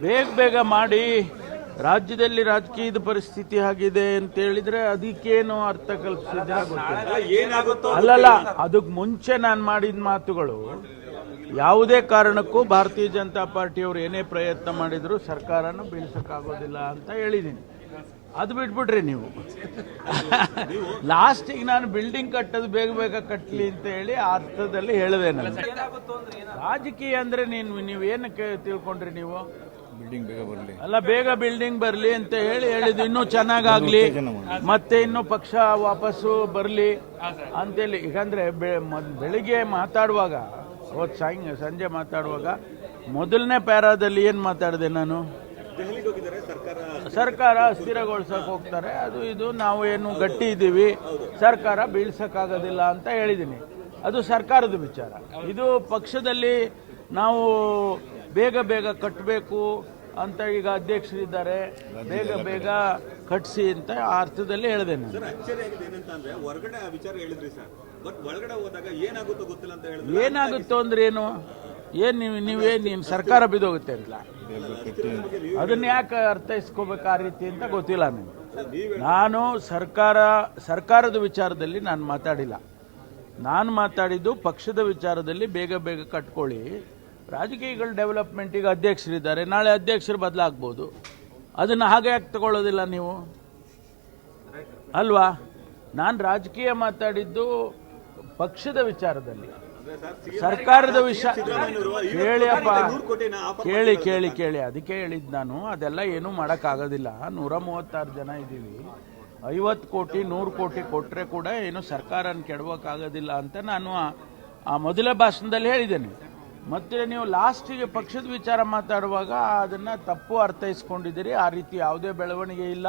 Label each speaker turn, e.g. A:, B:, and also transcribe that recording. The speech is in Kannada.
A: ಬೇಗ ಬೇಗ ಮಾಡಿ ರಾಜ್ಯದಲ್ಲಿ ರಾಜಕೀಯದ ಪರಿಸ್ಥಿತಿ ಆಗಿದೆ ಅಂತ ಹೇಳಿದ್ರೆ ಅದಕ್ಕೇನು ಅರ್ಥ ಕಲ್ಪಿಸಿದ್ರೆ ಅಲ್ಲಲ್ಲ ಅದಕ್ಕೆ ಮುಂಚೆ ನಾನು ಮಾಡಿದ ಮಾತುಗಳು ಯಾವುದೇ ಕಾರಣಕ್ಕೂ ಭಾರತೀಯ ಜನತಾ ಪಾರ್ಟಿಯವರು ಏನೇ ಪ್ರಯತ್ನ ಮಾಡಿದ್ರು ಸರ್ಕಾರನ ಬೀಳ್ಸೋಕ್ಕಾಗೋದಿಲ್ಲ ಅಂತ ಹೇಳಿದ್ದೀನಿ ಅದು ಬಿಟ್ಬಿಟ್ರಿ ನೀವು. ಲಾಸ್ಟಿಗೆ ನಾನು ಬಿಲ್ಡಿಂಗ್ ಕಟ್ಟೋದು ಬೇಗ ಬೇಗ ಕಟ್ಟಲಿ ಅಂತ ಹೇಳಿ ಆ ಅರ್ಥದಲ್ಲಿ ಹೇಳಿದೆ ನಾನು. ರಾಜಕೀಯ ಅಂದ್ರೆ ನೀನು ಏನು ತಿಳ್ಕೊಂಡ್ರಿ ನೀವು?
B: ಬಿಲ್ಡಿಂಗ್ ಬೇಗ ಬರಲಿ.
A: ಅಲ್ಲ ಬೇಗ ಬಿಲ್ಡಿಂಗ್ ಬರಲಿ ಅಂತ ಹೇಳಿ ಹೇಳಿದ್ದು ಇನ್ನೂ ಚೆನ್ನಾಗಾಗ್ಲಿ. ಮತ್ತೆ ಇನ್ನೂ ಪಕ್ಷ ವಾಪಸ್ಸು ಬರಲಿ ಅಂತೇಳಿ. ಯಾಕಂದ್ರೆ ಬೆಳಿಗ್ಗೆ ಮಾತಾಡುವಾಗ ಅವತ್ತು ಸಾಯಂ ಸಂಜೆ ಮಾತಾಡುವಾಗ ಮೊದಲನೇ ಪ್ಯಾರಾದಲ್ಲಿ ಏನು ಮಾತಾಡಿದೆ ನಾನು?
C: ಸರ್ಕಾರ
A: ಸರ್ಕಾರ ಅಸ್ಥಿರಗೊಳಿಸಕ್ ಹೋಗ್ತಾರೆ. ಅದು ಇದು ನಾವು ಏನು ಗಟ್ಟಿ ಇದ್ದೀವಿ. ಸರ್ಕಾರ ಬೀಳ್ಸಕ್ಕಾಗೋದಿಲ್ಲ ಅಂತ ಹೇಳಿದ್ದೀನಿ. ಅದು ಸರ್ಕಾರದ ವಿಚಾರ. ಇದು ಪಕ್ಷದಲ್ಲಿ ನಾವು ಬೇಗ ಬೇಗ ಕಟ್ಟಬೇಕು ಅಂತ ಈಗ ಅಧ್ಯಕ್ಷರಿದ್ದಾರೆ. ಬೇಗ ಬೇಗ ಕಟ್ಟಿಸಿ ಅಂತ ಆ ಅರ್ಥದಲ್ಲಿ ಹೇಳಿದೆ ನಾನು.
C: ಸರ್ ಅಚ್ಚರಿ ಏನಂತ ಅಂದ್ರೆ ಹೊರಗಡೆ ಆ ವಿಚಾರ ಹೇಳಿದ್ರಿ ಸರ್. ಬಟ್ ಒಳಗಡೆ ಹೋದಾಗ ಏನಾಗುತ್ತೋ ಗೊತ್ತಿಲ್ಲ ಅಂತ ಹೇಳಿದ್ರು
A: ಏನಾಗುತ್ತೋ ಅಂದ್ರೆ ಏನು? ಏನು ನೀವು ನೀವೇ ನಿಮ್ಮ ಸರ್ಕಾರ ಬಿದ್ದೋಗುತ್ತೆ ಅಂತ? ಅದನ್ನ ಯಾಕೆ ಅರ್ಥೈಸ್ಕೋಬೇಕು ಆ ರೀತಿ ಅಂತ ಗೊತ್ತಿಲ್ಲ ನನಗೆ. ನಾನು ಸರ್ಕಾರ ಸರ್ಕಾರದ ವಿಚಾರದಲ್ಲಿ ನಾನು ಮಾತಾಡಿಲ್ಲ. ನಾನು ಮಾತಾಡಿದ್ದು ಪಕ್ಷದ ವಿಚಾರದಲ್ಲಿ ಬೇಗ ಬೇಗ ಕಟ್ಕೊಳ್ಳಿ. ರಾಜಕೀಯಗಳ ಡೆವಲಪ್ಮೆಂಟಿಗೆ ಅಧ್ಯಕ್ಷರಿದ್ದಾರೆ. ನಾಳೆ ಅಧ್ಯಕ್ಷರು ಬದಲಾಗ್ಬೋದು. ಅದನ್ನು ಹಾಗೆ ಯಾಕೆ ತಗೊಳ್ಳೋದಿಲ್ಲ ನೀವು? ಅಲ್ವಾ? ನಾನು ರಾಜಕೀಯ ಮಾತಾಡಿದ್ದು ಪಕ್ಷದ ವಿಚಾರದಲ್ಲಿ. ಸರ್ಕಾರದ ವಿಷಯ ಕೇಳಿಯಪ್ಪ. ಕೇಳಿ ಕೇಳಿ ಕೇಳಿ. ಅದಕ್ಕೆ ಹೇಳಿದ್ ನಾನು. ಅದೆಲ್ಲ ಏನೂ ಮಾಡೋಕ್ಕಾಗೋದಿಲ್ಲ. ನೂರ ಮೂವತ್ತಾರು ಜನ ಇದ್ದೀವಿ. ಐವತ್ತು ಕೋಟಿ, ನೂರು ಕೋಟಿ ಕೊಟ್ಟರೆ ಕೂಡ ಏನು ಸರ್ಕಾರನ ಕೆಡವಕ್ಕಾಗೋದಿಲ್ಲ ಅಂತ ನಾನು ಆ ಮೊದಲ ಭಾಷಣದಲ್ಲಿ ಹೇಳಿದ್ದೇನೆ. ಮತ್ತೆ ನೀವು ಲಾಸ್ಟಿಗೆ ಪಕ್ಷದ ವಿಚಾರ ಮಾತಾಡುವಾಗ ಅದನ್ನ ತಪ್ಪು ಅರ್ಥೈಸ್ಕೊಂಡಿದ್ದೀರಿ. ಆ ರೀತಿ ಯಾವುದೇ ಬೆಳವಣಿಗೆ ಇಲ್ಲ.